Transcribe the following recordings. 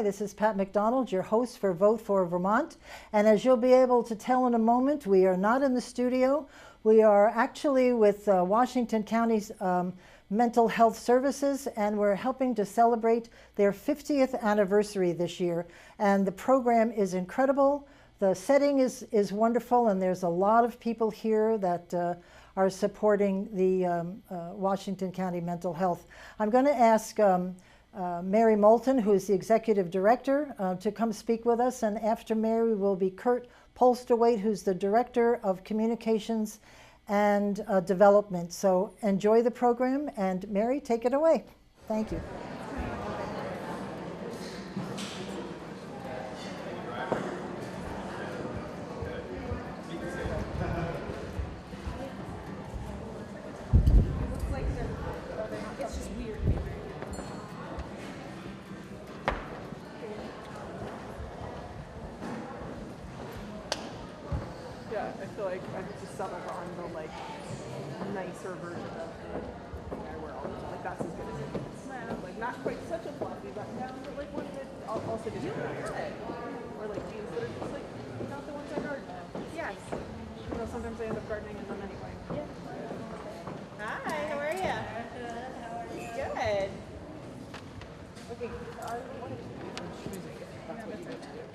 Hi, this is Pat McDonald, your host for Vote for Vermont. And as you'll be able to tell in a moment, we are not in the studio. We are actually with Washington County's Mental Health Services, and we're helping to celebrate their 50th anniversary this year. And the program is incredible. The setting is wonderful, and there's a lot of people here that are supporting the Washington County Mental Health. I'm going to ask Mary Moulton, who is the Executive Director, to come speak with us, and after Mary will be Kirk Postlewaite, who's the Director of Communications and Development. So enjoy the program, and Mary, take it away. Thank you. I feel like I've just settled on the like nicer version of the thing I wear all the time. Like that's as good as it gets. Like not quite such a fluffy button down, but like one that also just or like jeans that are just like not the ones I garden in. Yes. You know, sometimes I end up gardening in them anyway. Yeah. Hi, how are you? Good. How are you? Good. Okay, I wanted to do some choosing it. That's what you need to do.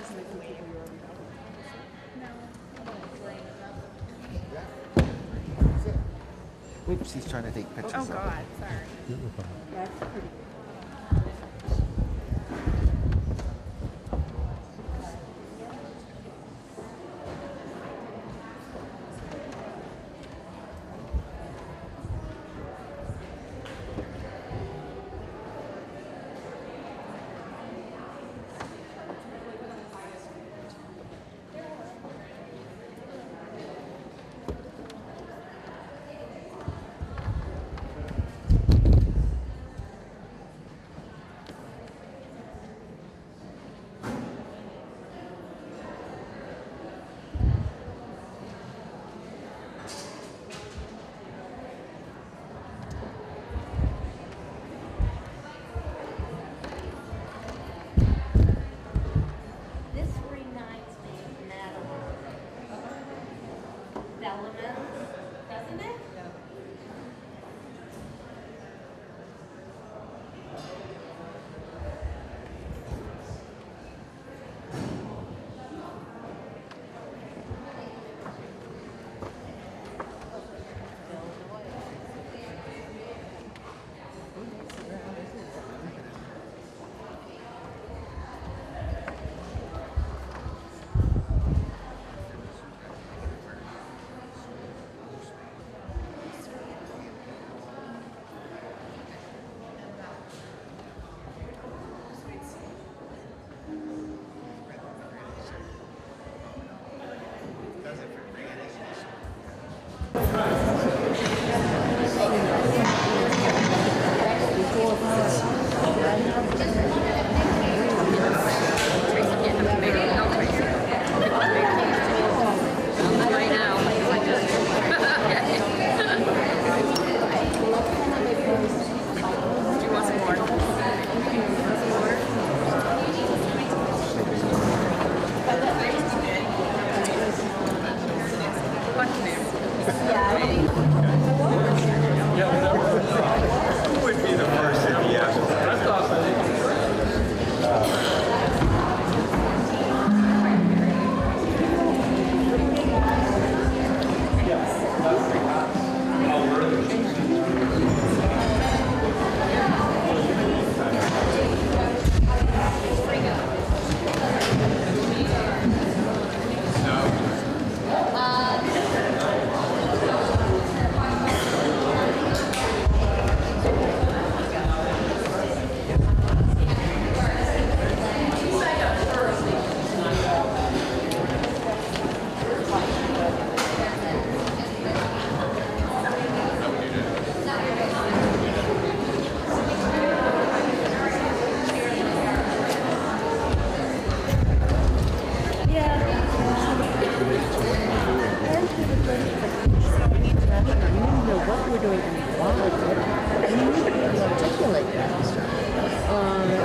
Just making people you already know. Oops, he's trying to take pictures. Oh God, sorry. That's pretty.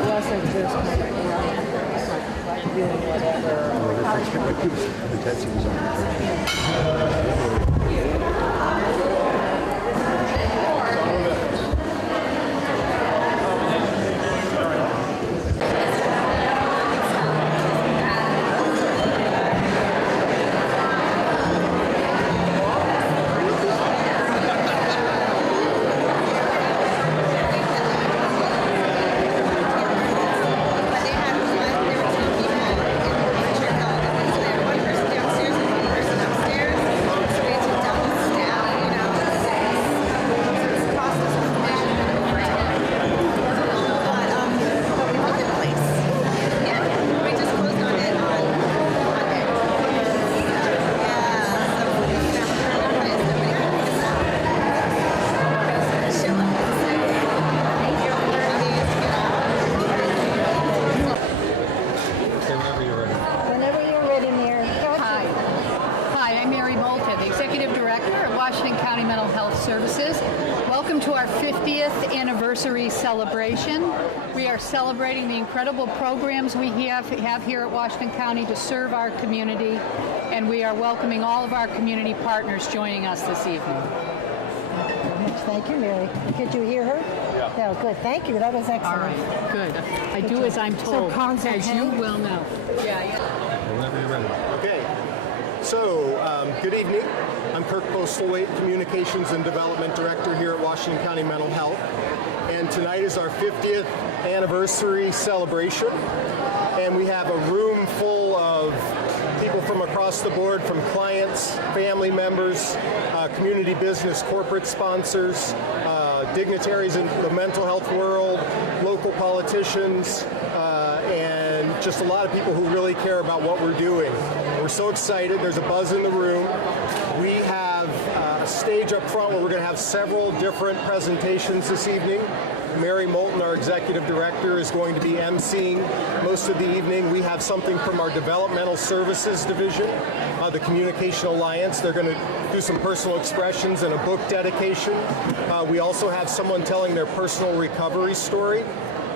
Well, just kind of doing whatever. Celebration. We are celebrating the incredible programs we have here at Washington County to serve our community, and we are welcoming all of our community partners joining us this evening. Thank you, Mary. Could you hear her? Yeah. Yeah, good. Thank you. That was excellent. All right, good. I do as I'm told, as you will know. Yeah. Whenever you're ready. Okay. So, good evening. I'm Kirk, Postlewaite, Communications and Development Director here at Washington County Mental Health. And tonight is our 50th anniversary celebration. And we have a room full of people from across the board, from clients, family members, community business, corporate sponsors, dignitaries in the mental health world, local politicians, and just a lot of people who really care about what we're doing. We're so excited. There's a buzz in the room. We have a stage up front where we're going to have several different presentations this evening. Mary Moulton, our executive director, is going to be emceeing most of the evening. We have something from our developmental services division, the Communication Alliance. They're going to do some personal expressions and a book dedication. We also have someone telling their personal recovery story.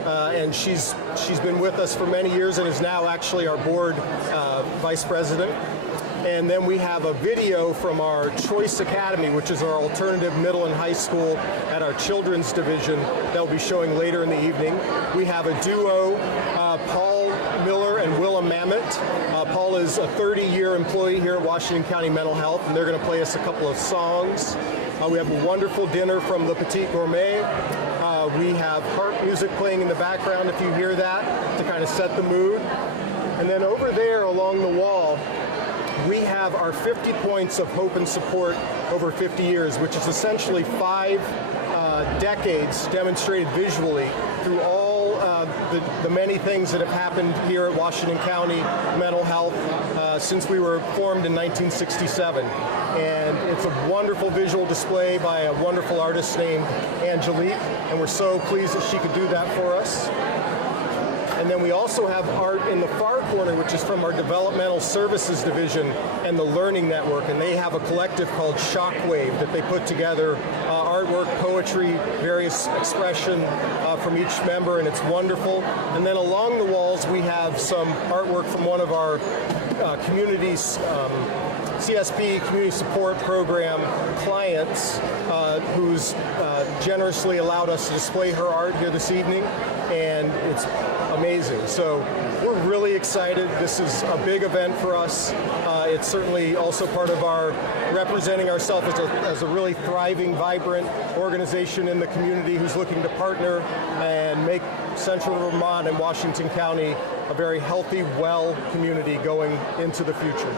And she's been with us for many years and is now actually our board vice president. And then we have a video from our Choice Academy, which is our alternative middle and high school at our children's division that will be showing later in the evening. We have a duo, Paul Miller and Willem Mamet. Paul is a 30-year employee here at Washington County Mental Health, and they're going to play us a couple of songs. We have a wonderful dinner from Le Petit Gourmet. We have harp music playing in the background, if you hear that, to kind of set the mood. And then over there along the wall, we have our 50 points of hope and support over 50 years, which is essentially 5 decades demonstrated visually through all the many things that have happened here at Washington County Mental Health since we were formed in 1967. And it's a wonderful visual display by a wonderful artist named Angelique, and we're so pleased that she could do that for us. And then we also have art in the far corner, which is from our Developmental Services Division and the Learning Network. And they have a collective called Shockwave that they put together, artwork, poetry, various expression from each member, and it's wonderful. And then along the walls, we have some artwork from one of our communities, CSP, Community Support Program clients, who's generously allowed us to display her art here this evening, and it's amazing. So we're really excited. This is a big event for us. It's certainly also part of our representing ourselves as a really thriving, vibrant organization in the community who's looking to partner and make Central Vermont and Washington County a very healthy, well community going into the future.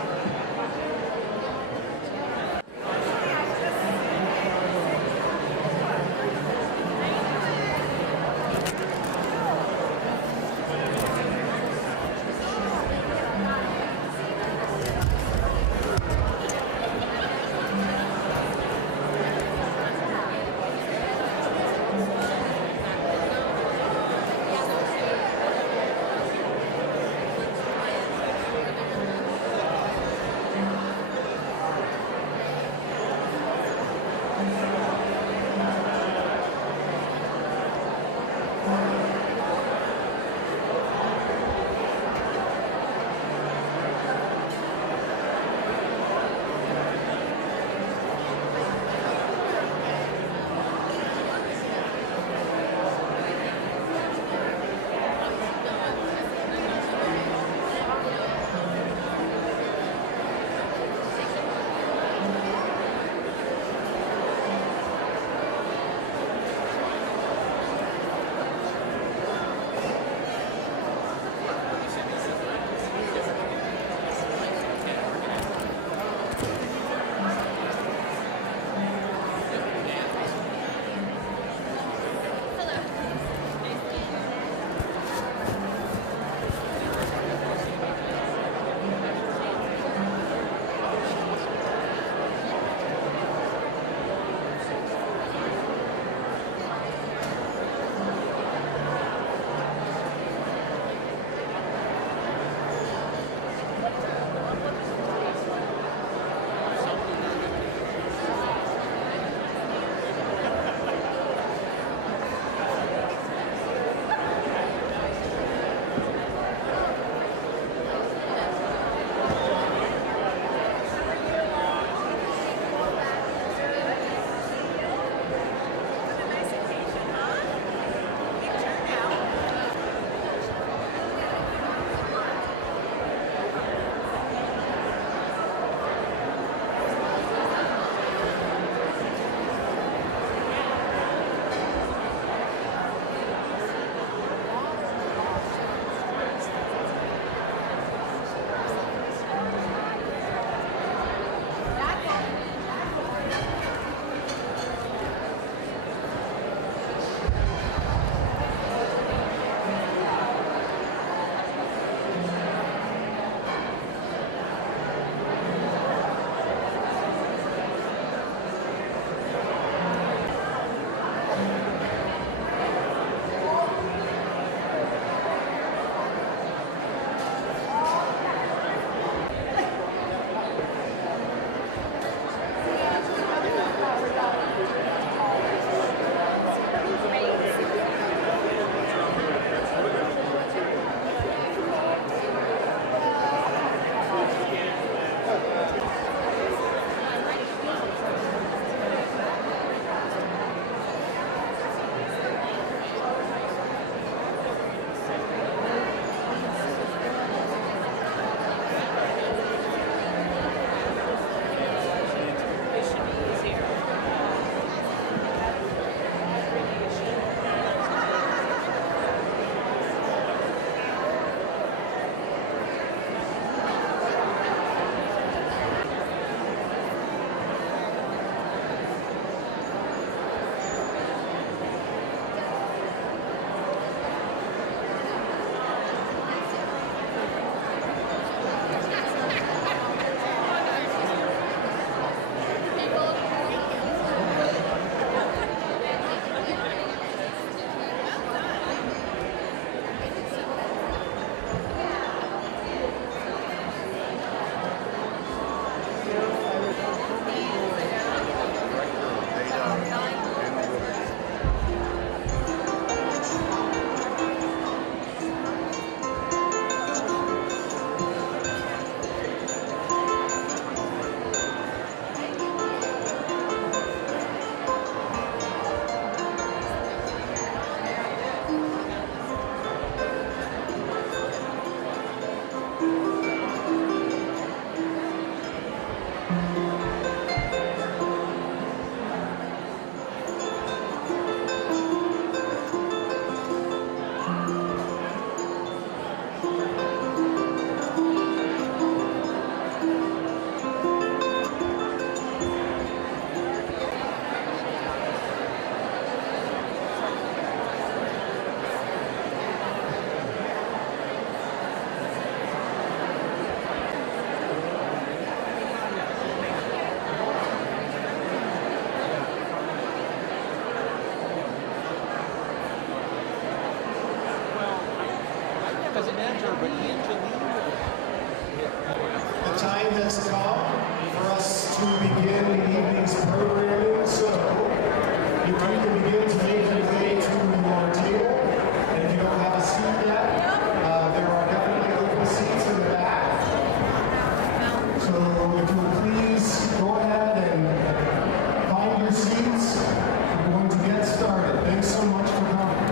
The time has come for us to begin the evening's programming, so you can begin to make your way to your table. And if you don't have a seat yet, there are definitely open seats in the back. So if you would please go ahead and find your seats. We're going to get started. Thanks so much for coming.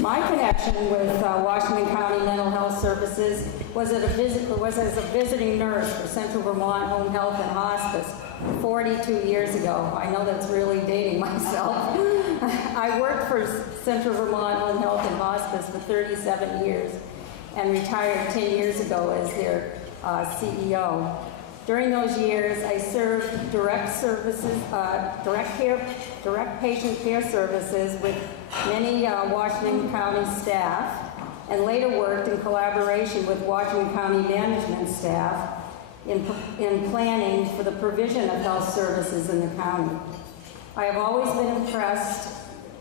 My connection with Washington County Mental Health Services was as a visiting nurse for Central Vermont Home Health and Hospice 42 years ago. I know that's really dating myself. I worked for Central Vermont Home Health and Hospice for 37 years and retired 10 years ago as their CEO. During those years, I served direct patient care services with many Washington County staff, and later worked in collaboration with Washington County management staff in planning for the provision of health services in the county. I have always been impressed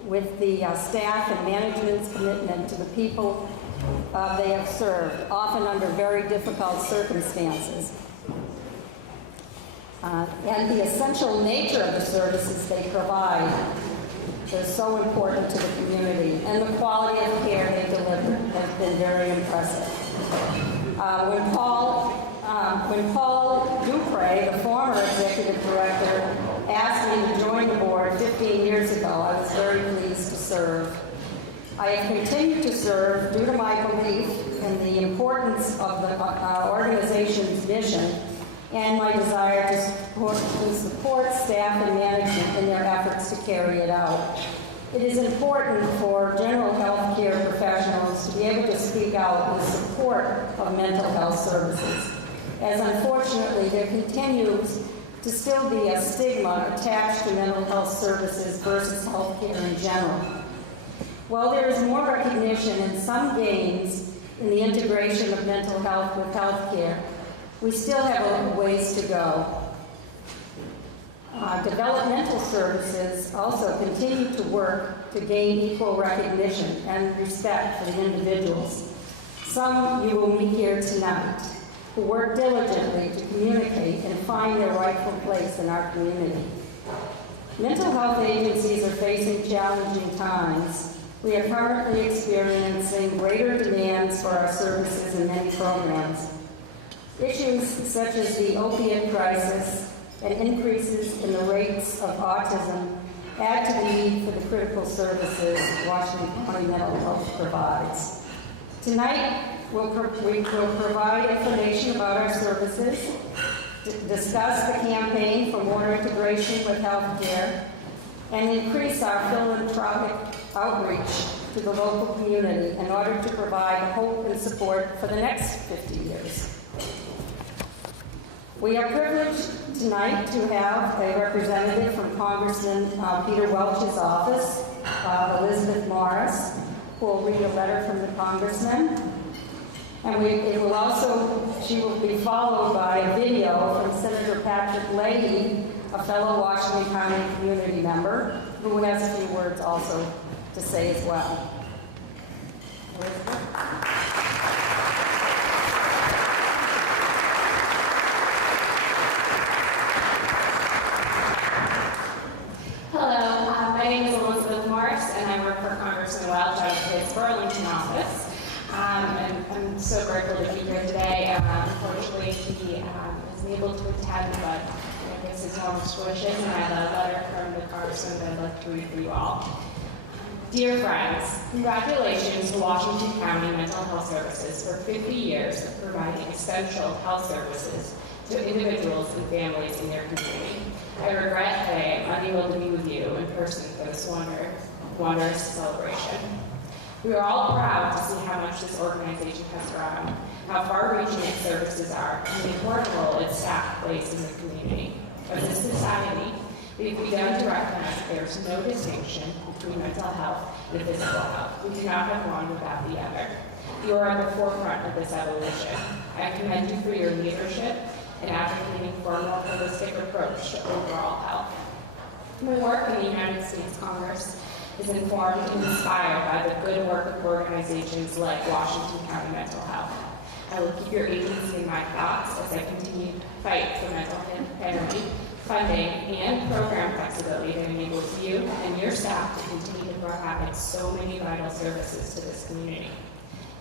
with the staff and management's commitment to the people they have served, often under very difficult circumstances. And the essential nature of the services they provide is so important to the community, and the quality of care they deliver has been very impressive. When Paul Dupre, the former executive director, asked me to join the board 15 years ago, I was very pleased to serve. I have continued to serve due to my belief in the importance of the organization's mission and my desire to support staff and management in their efforts to carry it out. It is important for general health care professionals to be able to speak out in support of mental health services, as unfortunately there continues to still be a stigma attached to mental health services versus health care in general. While there is more recognition and some gains in the integration of mental health with health care, we still have a ways to go. Developmental services also continue to work to gain equal recognition and respect for the individuals. Some you will meet here tonight who work diligently to communicate and find their rightful place in our community. Mental health agencies are facing challenging times. We are currently experiencing greater demands for our services in many programs. Issues such as the opiate crisis and increases in the rates of autism add to the need for the critical services Washington County Mental Health provides. Tonight, we will provide information about our services, discuss the campaign for more integration with healthcare, and increase our philanthropic outreach to the local community in order to provide hope and support for the next 50 years. We are privileged tonight to have a representative from Congressman Peter Welch's office, Elizabeth Morris, who will read a letter from the congressman. And she will be followed by a video from Senator Patrick Leahy, a fellow Washington County community member, who has a few words also to say as well. Elizabeth? My name is Elizabeth Morris, and I work for Congressman Welch out of his Burlington office. And I'm so grateful to be here today. Unfortunately, he isn't able to attend, but I guess his home's wishes, and I have a letter from the Congressman that I'd like to read for you all. Dear friends, congratulations to Washington County Mental Health Services for 50 years of providing essential health services to individuals and families in their community. I regret that I am unable to be with you in person for this wondrous celebration. We are all proud to see how much this organization has grown, how far-reaching its services are, and the important role its staff plays in the community. As a society, we've begun to recognize that there is no distinction between mental health and physical health. We cannot have one without the other. You are at the forefront of this evolution. I commend you for your leadership and advocating for a more holistic approach to overall health. My work in the United States Congress is informed and inspired by the good work of organizations like Washington County Mental Health. I will keep your agency in my thoughts as I continue to fight for mental health funding and program flexibility that enables you and your staff to continue to provide so many vital services to this community.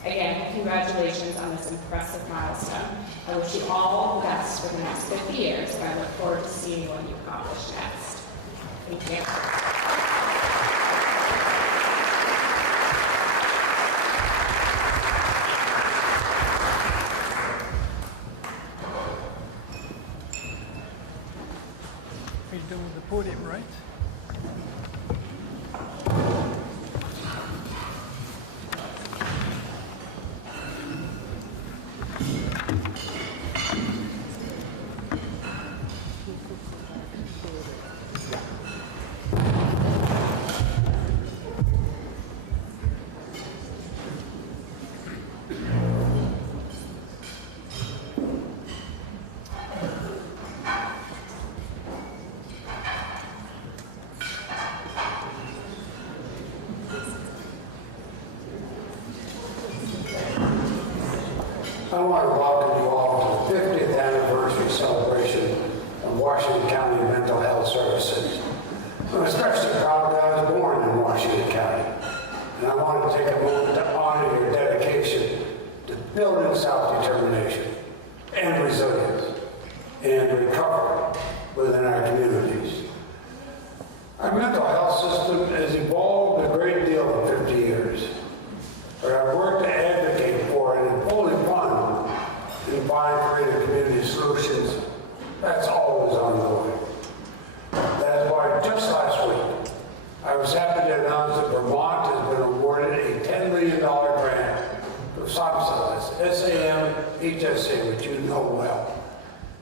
Again, congratulations on this impressive milestone. I wish you all the best for the next 50 years, and I look forward to seeing what you accomplish next. Thank you. podium, right? I want to welcome you all to the 50th anniversary celebration of Washington County Mental Health Services. I'm especially proud that I was born in Washington County, and I want to take a moment to honor your dedication to building self-determination and resilience and recovery within our communities. Our mental health system has evolved a great deal in 50 years, but our work to advocate for and fully fund and find creative community solutions, that's always ongoing. That's why just last week, I was happy to announce that Vermont has been awarded a $10 million grant for SAMHSA, S-A-M-H-S-A, which you know well.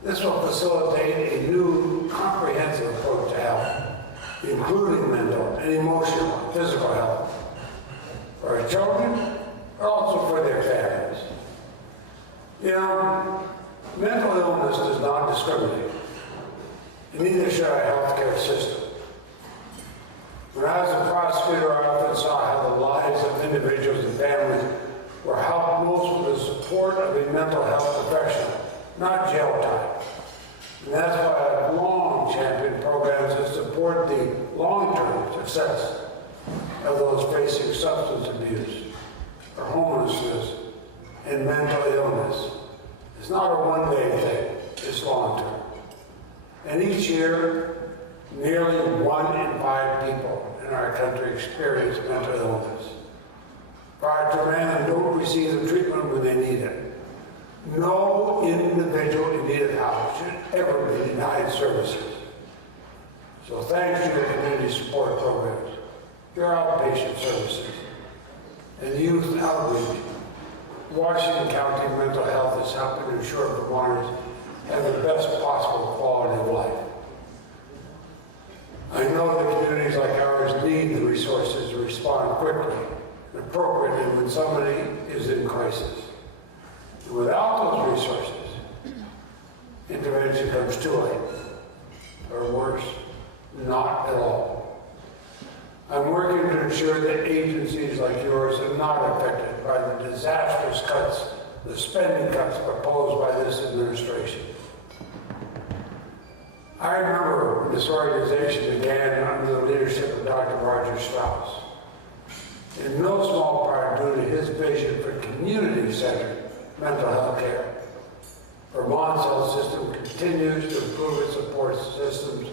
This will facilitate a new comprehensive approach to health, including mental and emotional and physical health for our children, but also for their families. You know, mental illness does not discriminate, and neither should our healthcare system. When I was a prosecutor, I often saw how the lives of individuals and families were helped most with the support of a mental health professional, not jail time. And that's why I've long championed programs that support the long-term success of those facing substance abuse or homelessness and mental illness. It's not a one-day thing, it's long-term. And each year, nearly 1 in 5 people in our country experience mental illness. Prior to man, don't receive the treatment when they need it. No individual in need of help should ever be denied services. So thanks to your community support programs, your outpatient services, and youth outreach, Washington County Mental Health is helping to ensure Vermonters have the best possible quality of life. I know that communities like ours need the resources to respond quickly and appropriately when somebody is in crisis. And without those resources, intervention comes too late, or worse, not at all. I'm working to ensure that agencies like yours are not affected by the disastrous cuts, the spending cuts proposed by this administration. I remember when this organization began under the leadership of Dr. Roger Strauss. In no small part due to his vision for community-centered mental health care, Vermont's health system continues to improve its support systems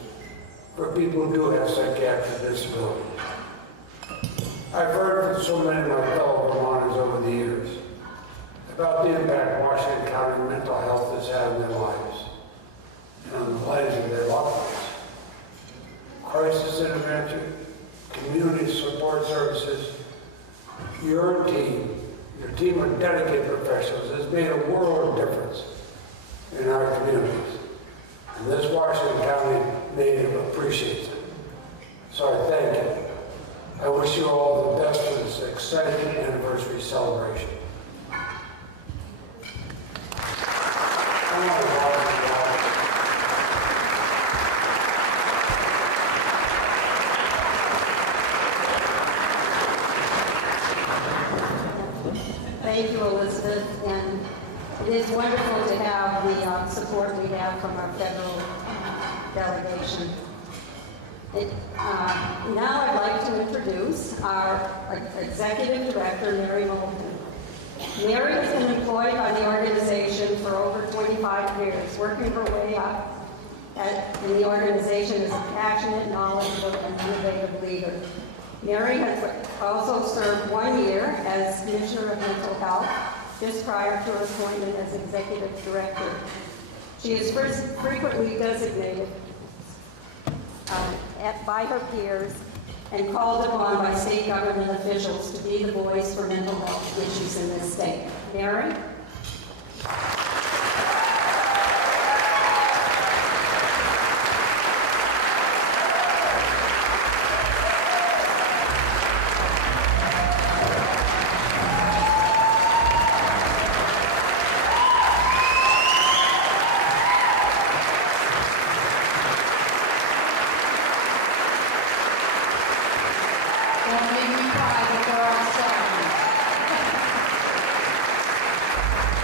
for people who do have psychiatric disabilities. I've heard from so many of my fellow Vermonters over the years about the impact Washington County mental health has had in their lives and on the lives of their loved ones. Crisis intervention, community support services, your team of dedicated professionals has made a world of difference in our communities. And this Washington County native appreciates it. So I thank you. I wish you all the best for this exciting anniversary celebration. Thank you, Elizabeth, and it is wonderful to have the support we have from our federal delegation. Now I'd like to introduce our Executive Director, Mary Moulton. Mary has been employed by the organization for over 25 years, working her way up in the organization as a passionate, knowledgeable, and innovative leader. Mary has also served 1 year as Commissioner of Mental Health, just prior to her appointment as Executive Director. She is frequently designated by her peers and called upon by state government officials to be the voice for mental health issues in this state. Mary?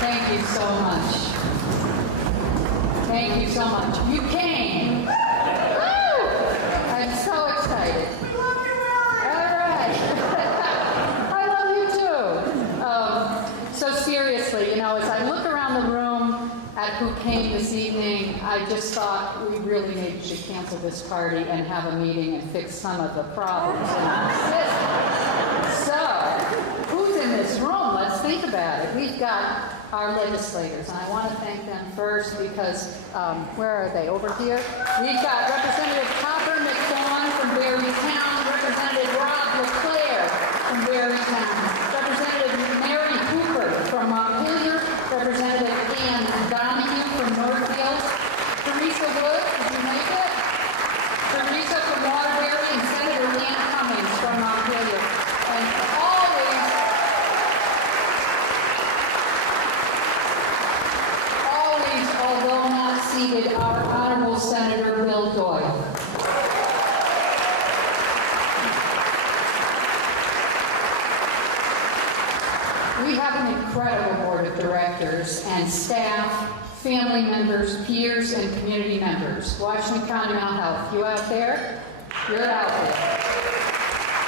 Thank you so much. Thank you so much. You came. Woo! I'm so excited. We love you, Mary. All right. I love you too. So seriously, you know, as I look around the room at who came this evening, I just thought we really maybe should cancel this party and have a meeting and fix some of the problems in our system. So, who's in this room? Let's think about it. We've got our legislators, and I want to thank them first because, where are they? Over here? We've got Representative Copper McDawn from Barrytown, Representative Rob LeClaire from Barrytown, Representative Mary Hooper from Montpelier, Representative Ann Donahue from Northfield, Teresa Wood, did you make it? Teresa from Waterbury, and Senator Ann Cummings from Montpelier. And although not seated, our Honorable Senator Bill Doyle. We have an incredible board of directors and staff, family members, peers, and community members. Washington County Mental Health, you out there? You're out there.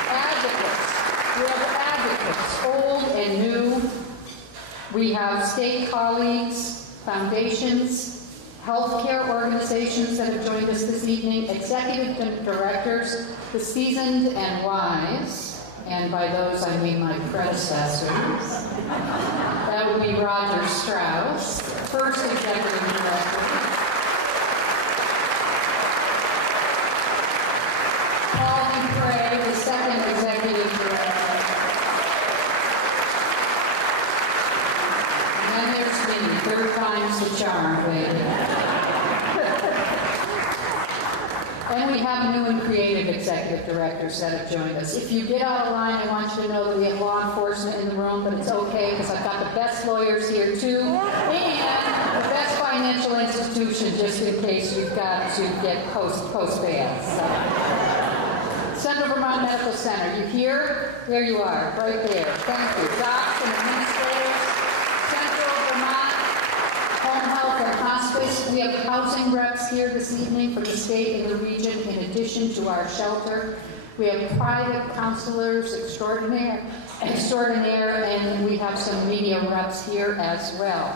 Advocates. We have advocates, old and new. We have state colleagues, foundations, healthcare organizations that have joined us this evening, executive directors, the seasoned and wise, and by those I mean my predecessors. That would be Roger Strauss, first executive director. Paul Dupre, the second executive director. And there's me, third time's the charm, baby. And we have new and creative executive directors that have joined us. If you get out of line, I want you to know that we have law enforcement in the room, but it's okay because I've got the best lawyers here too, and the best financial institution just in case you've got to get post-bail. Central Vermont Medical Center, you here? There you are, right there. Thank you. Docs and administrators. Home health and hospice. We have housing reps here this evening from the state and the region in addition to our shelter. We have private counselors extraordinaire, and we have some media reps here as well.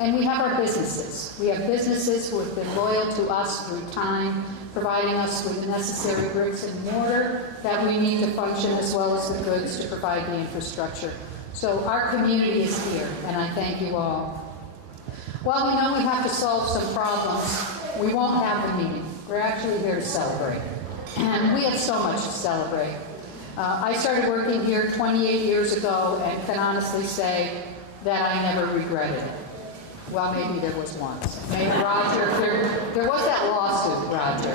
And we have our businesses. We have businesses who have been loyal to us through time, providing us with the necessary bricks and mortar that we need to function, as well as the goods to provide the infrastructure. So our community is here, and I thank you all. While we know we have to solve some problems, we won't have the meeting. We're actually here to celebrate. And we have so much to celebrate. I started working here 28 years ago and can honestly say that I never regretted it. Well, maybe there was once. Maybe Roger, there was that lawsuit, Roger.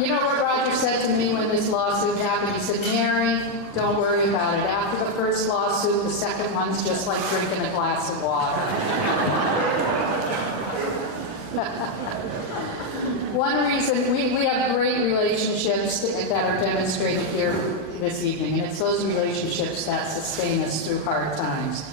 You know what Roger said to me when this lawsuit happened? He said, Mary, don't worry about it. After the first lawsuit, the second one's just like drinking a glass of water. One reason, we have great relationships that are demonstrated here this evening, and it's those relationships that sustain us through hard times.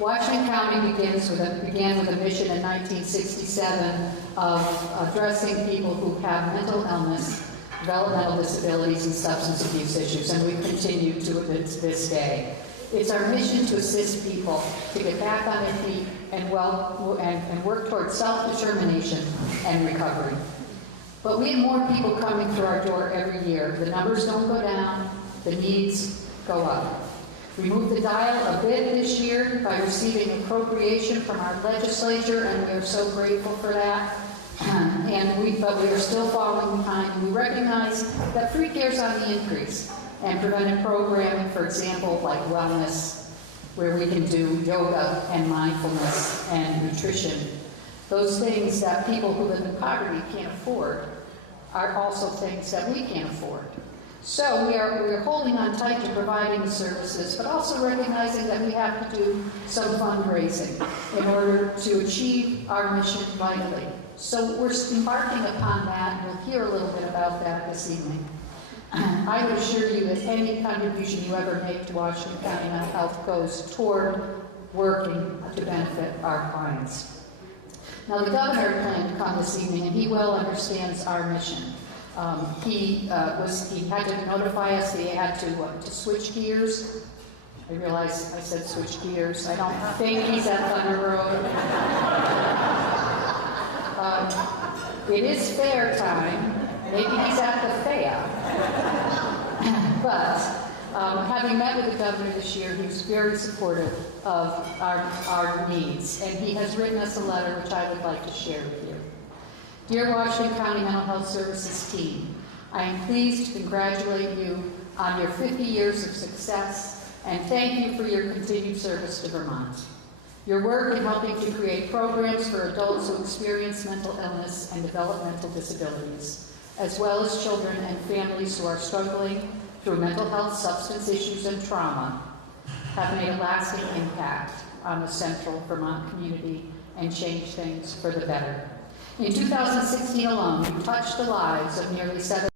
Washington County began with a mission in 1967 of addressing people who have mental illness, developmental disabilities, and substance abuse issues, and we continue to this day. It's our mission to assist people to get back on their feet and work towards self-determination and recovery. But we have more people coming through our door every year. The numbers don't go down, the needs go up. We moved the dial a bit this year by receiving appropriation from our legislature, and we are so grateful for that. But we are still falling behind. We recognize that free care is on the increase, and preventive programming, for example, like wellness, where we can do yoga and mindfulness and nutrition. Those things that people who live in poverty can't afford are also things that we can't afford. So we're holding on tight to providing the services, but also recognizing that we have to do some fundraising in order to achieve our mission vitally. So we're embarking upon that, and we'll hear a little bit about that this evening. I would assure you that any contribution you ever make to Washington County Mental Health goes toward working to benefit our clients. Now, the governor planned to come this evening, and he well understands our mission. He had to notify us that he had to switch gears. I realize I said switch gears. I don't think he's at Thunder Road. It is fair time. Maybe he's at the fair. But having met with the governor this year, he was very supportive of our needs, and he has written us a letter which I would like to share with you. Dear Washington County Mental Health Services team, I am pleased to congratulate you on your 50 years of success and thank you for your continued service to Vermont. Your work in helping to create programs for adults who experience mental illness and developmental disabilities, as well as children and families who are struggling through mental health, substance issues, and trauma, have made a lasting impact on the central Vermont community and changed things for the better. In 2016 alone, you touched the lives of nearly 7